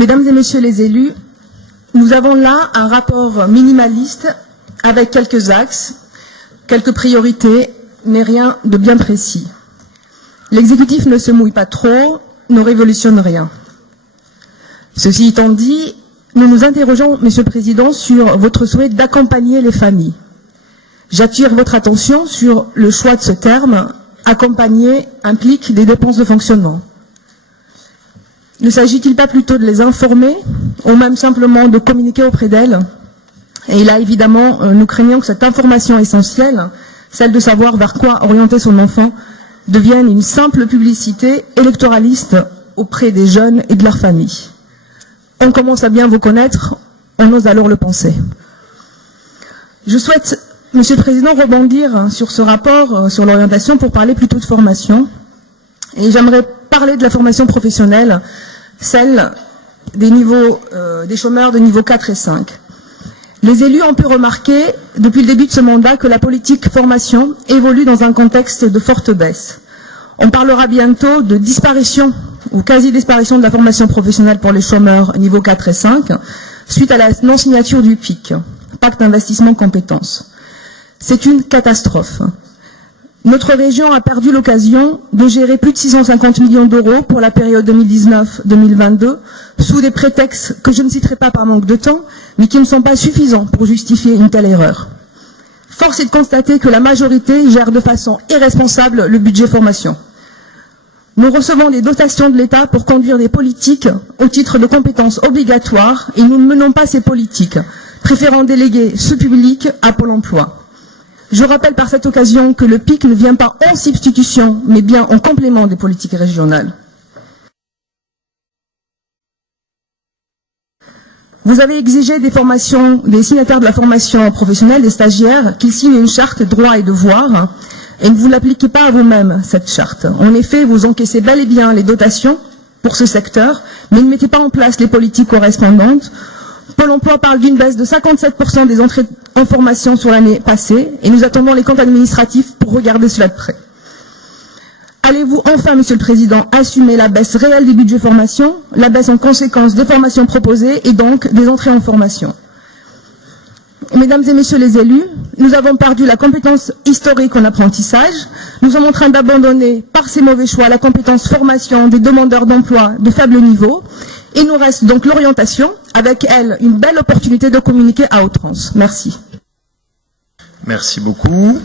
Mesdames et messieurs les élus, nous avons là un rapport minimaliste avec quelques axes, quelques priorités, mais rien de bien précis. L'exécutif ne se mouille pas trop, ne révolutionne rien. Ceci étant dit, nous nous interrogeons, Monsieur le Président, sur votre souhait d'accompagner les familles. J'attire votre attention sur le choix de ce terme. Accompagner implique des dépenses de fonctionnement. Ne s'agit-il pas plutôt de les informer, ou même simplement de communiquer auprès d'elles? Et là, évidemment, nous craignons que cette information essentielle, celle de savoir vers quoi orienter son enfant, devienne une simple publicité électoraliste auprès des jeunes et de leurs familles. On commence à bien vous connaître, on ose alors le penser. Je souhaite, Monsieur le Président, rebondir sur ce rapport, sur l'orientation, pour parler plutôt de formation. Et j'aimerais parler de la formation professionnelle, celle des niveaux, des chômeurs de niveau 4 et 5. Les élus ont pu remarquer, depuis le début de ce mandat, que la politique formation évolue dans un contexte de forte baisse. On parlera bientôt de disparition ou quasi-disparition de la formation professionnelle pour les chômeurs niveau 4 et 5, suite à la non-signature du PIC, Pacte d'investissement compétences. C'est une catastrophe. Notre région a perdu l'occasion de gérer plus de 650 millions d'euros pour la période 2019-2022, sous des prétextes que je ne citerai pas par manque de temps, mais qui ne sont pas suffisants pour justifier une telle erreur. Force est de constater que la majorité gère de façon irresponsable le budget formation. Nous recevons des dotations de l'État pour conduire des politiques au titre de compétences obligatoires et nous ne menons pas ces politiques, préférant déléguer ce public à Pôle emploi. Je rappelle par cette occasion que le PIC ne vient pas en substitution, mais bien en complément des politiques régionales. Vous avez exigé des signataires de la formation professionnelle, des stagiaires, qu'ils signent une charte droits et devoirs, et ne vous l'appliquez pas à vous-même, cette charte. En effet, vous encaissez bel et bien les dotations pour ce secteur, mais ne mettez pas en place les politiques correspondantes. Pôle emploi parle d'une baisse de 57% des entrées en formation sur l'année passée, et nous attendons les comptes administratifs pour regarder cela de près. Allez-vous enfin, Monsieur le Président, assumer la baisse réelle du budget formation, la baisse en conséquence des formations proposées et donc des entrées en formation? Mesdames et Messieurs les élus, nous avons perdu la compétence historique en apprentissage. Nous sommes en train d'abandonner, par ces mauvais choix, la compétence formation des demandeurs d'emploi de faible niveau. Il nous reste donc l'orientation, avec elle une belle opportunité de communiquer à outrance. Merci. Merci beaucoup.